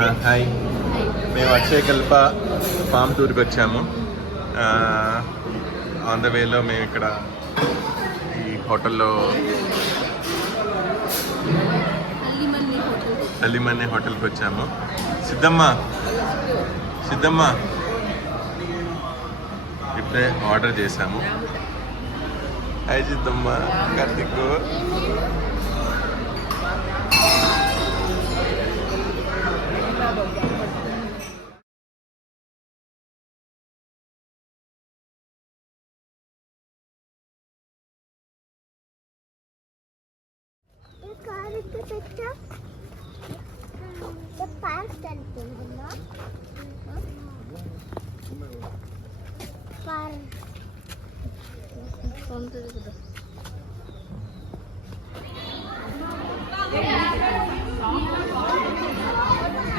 Hi, మేము Akshayakalpa form టూర్కి వచ్చాము. ఆన్ ద వేలో మేము ఇక్కడ ఈ హోటల్లో అల్లిమన్ని హోటల్కి వచ్చాము. సిద్ధమ్మ ఇప్పుడే ఆర్డర్ చేశాము. Hi Siddamma, Karthik.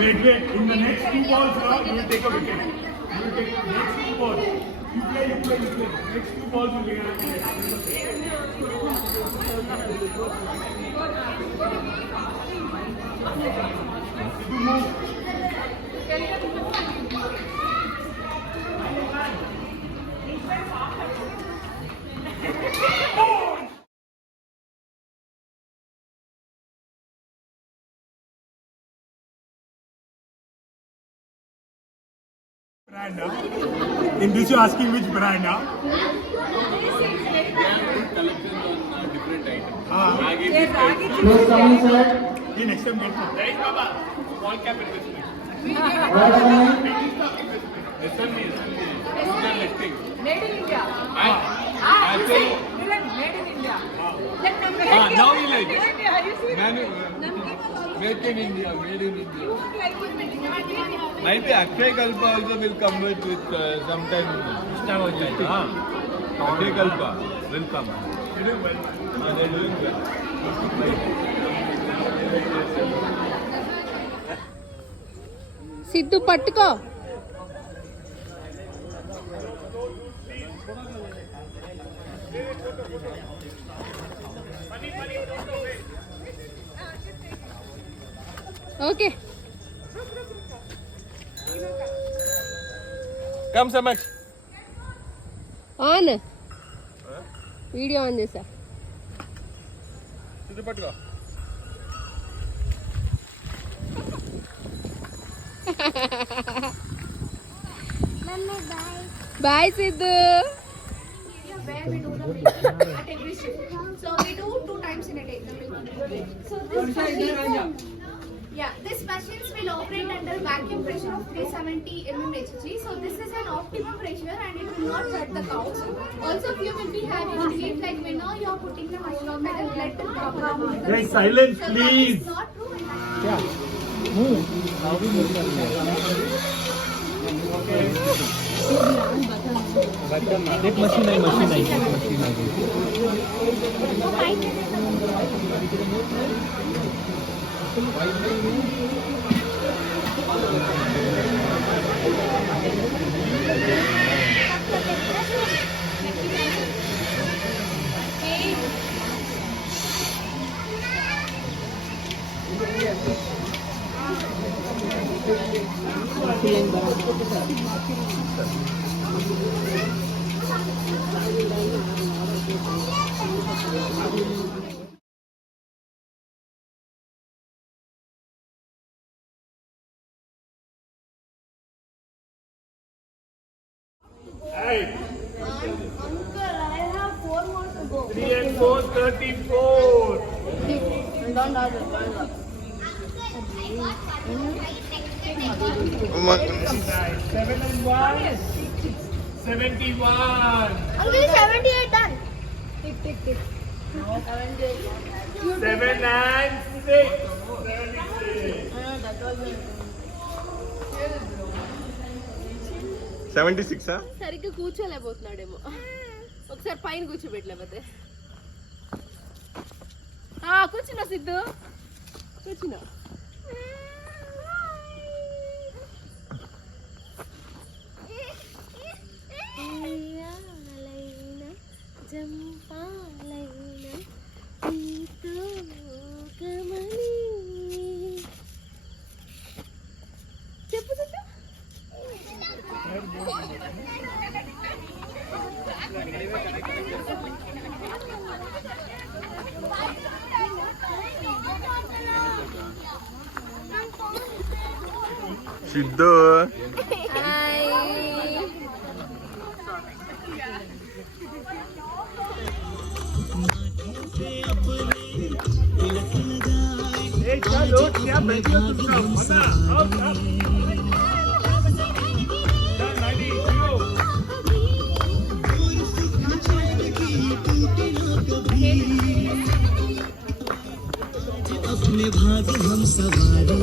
Wait. In the next 2 balls, you will take a wicket. You will take next 2 balls. You play. Next 2 balls, you will get a wicket. You move. Brand, in this you're asking which brand? Different items. Who's coming, sir? The next time get some. Right, Baba. Small cap investment. This one is listing. Made in India. Actually, Made in India. now we like it. Made in India. Maybe Akshayakalpa also will come with sometime. Akshayakalpa will come. They doing well. They're doing well. Siddhu పట్టుకో. Okay, come సమక్ష్ on. Video on చేసా. సిద్ధు పట్టుకో. Bye Siddhu. Where we do the milking at every shift. So we do 2 times in a day the milking. So this machines will operate under vacuum pressure of 370 mmHg. So this is an optimum pressure and it will not hurt the cows. Also if you will be having heat like we know you are putting the machine on and let the cow come. Guys, silence, please. That is not true and that Yeah. Move. Now we move. Okay. एक machine I Hey. Uncle, I have 4 more to go. 3 and 4, 34. Don't order. 7 and 1, 71. Uncle, 78 done. Tick. 7 and 6, 76. 76. సరిగ్గా కూర్చోలేకపోతున్నాడేమో. ఒకసారి పైన కూర్చోబెట్టలేకపోతే. కూర్చున్నా సిద్ధు, కూర్చున్నా. सिद्धू चलो क्या बैठी हो तुम सब अब चल 90 अपने भाग हम सवारे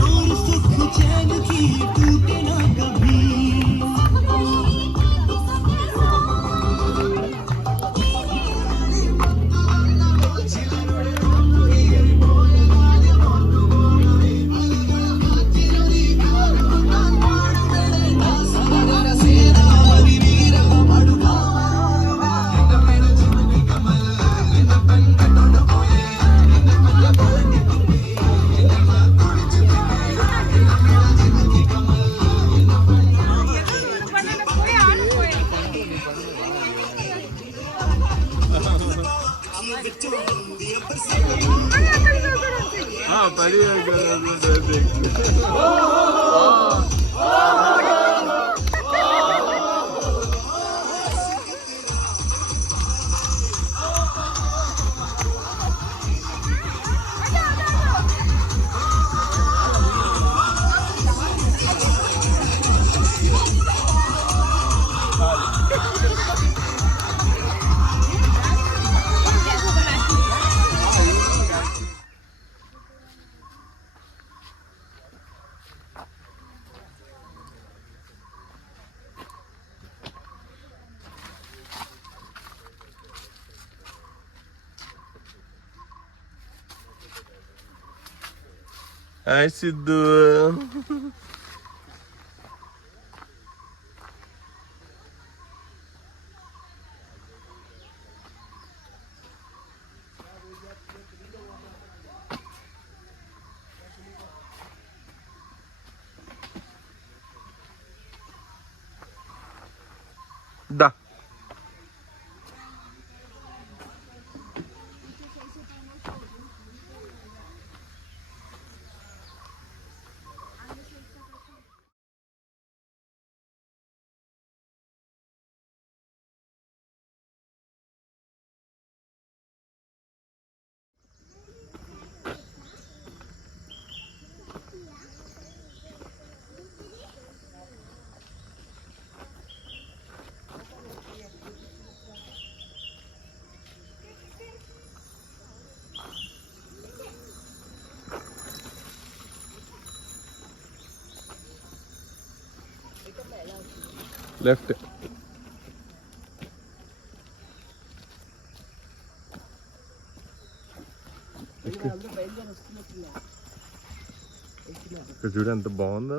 और सुख चैन की टूटे ना कभी हाँ बढ़िया हाय सिद्धू दा लेफ्ट చూడు ఎంత బాగుందో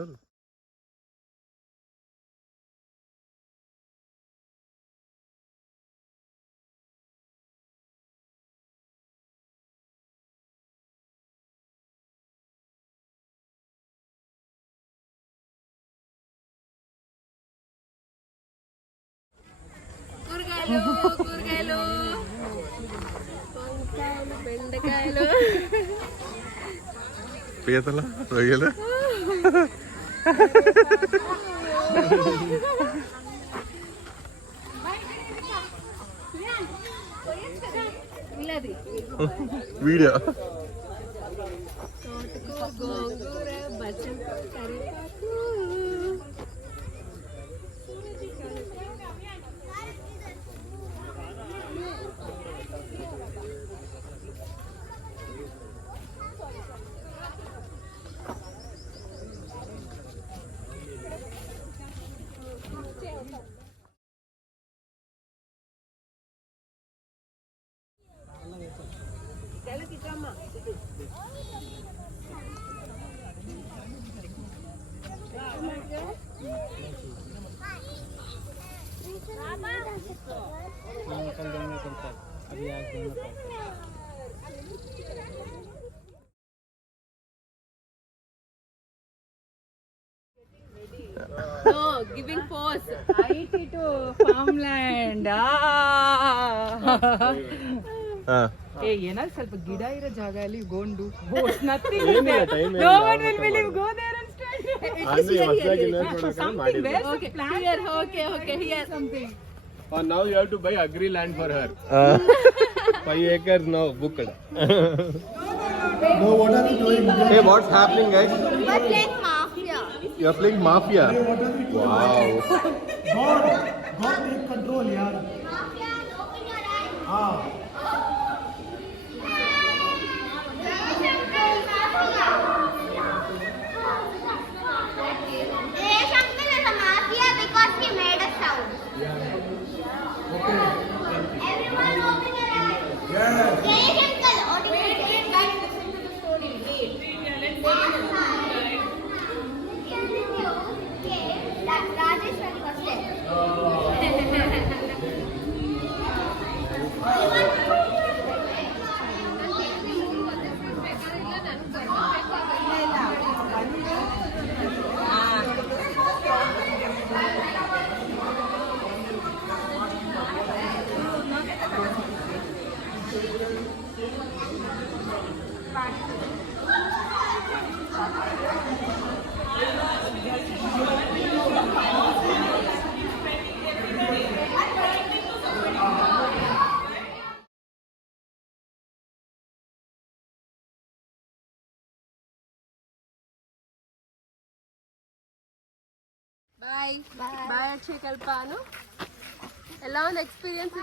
కూరగాయలు వంకాయలు బెండకాయలు పీతలు రొయ్యలు వీడియో గోంగూర బచ్చం కరివేపాకు कल देंगे अभी आज देंगे No, giving pose. IT to farmland. Hey, ಏನಾದ್ರು ಸ್ವಲ್ಪ ಗಿಡ ಇರೋ ಜಾಗ ಅಲ್ಲಿ go and do boats. Nothing is there. No one will believe. Go there and stand. Something where Okay, here, okay, here. something. Now you have to buy agri land for her. 5 acres now booked. Hey, what's happening, guys? We're playing Mafia. You're playing Mafia. Wow. God take control, yaar. Mafia, open your eyes. This uncle is a mafia because he made a sound. Everyone open your eyes. Take uncle, open your eyes. Guys, listen to the story. Wait. Okay, that's Rajeshwari was there. Bye, Akshayakalpa. No? ఎలా ఉంది experience?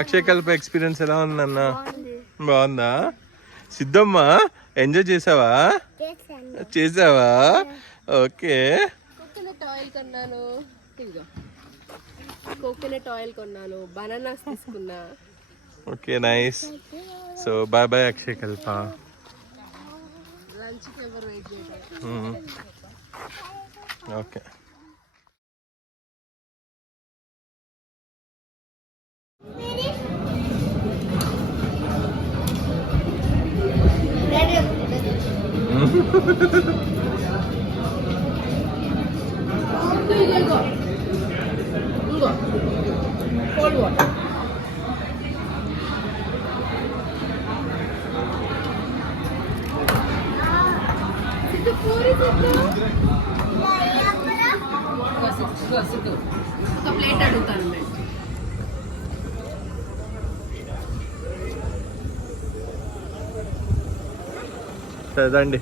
Akshayakalpa experience ఎలా ఉందన్న? బాగుందా? Siddhamma enjoy చేసావా? Okay. Coconut oil కొన్నాను, ఇదిగో coconut oil కొన్నాను, bananas తీసుకున్నా. Okay, nice. So bye bye Akshayakalpa. లంచ్కి ఎవరు వెయిట్ చేయలేదు. ఓకే. Cold water. ఒక ప్లేట్ అడుగుతాను నేను. చదండి.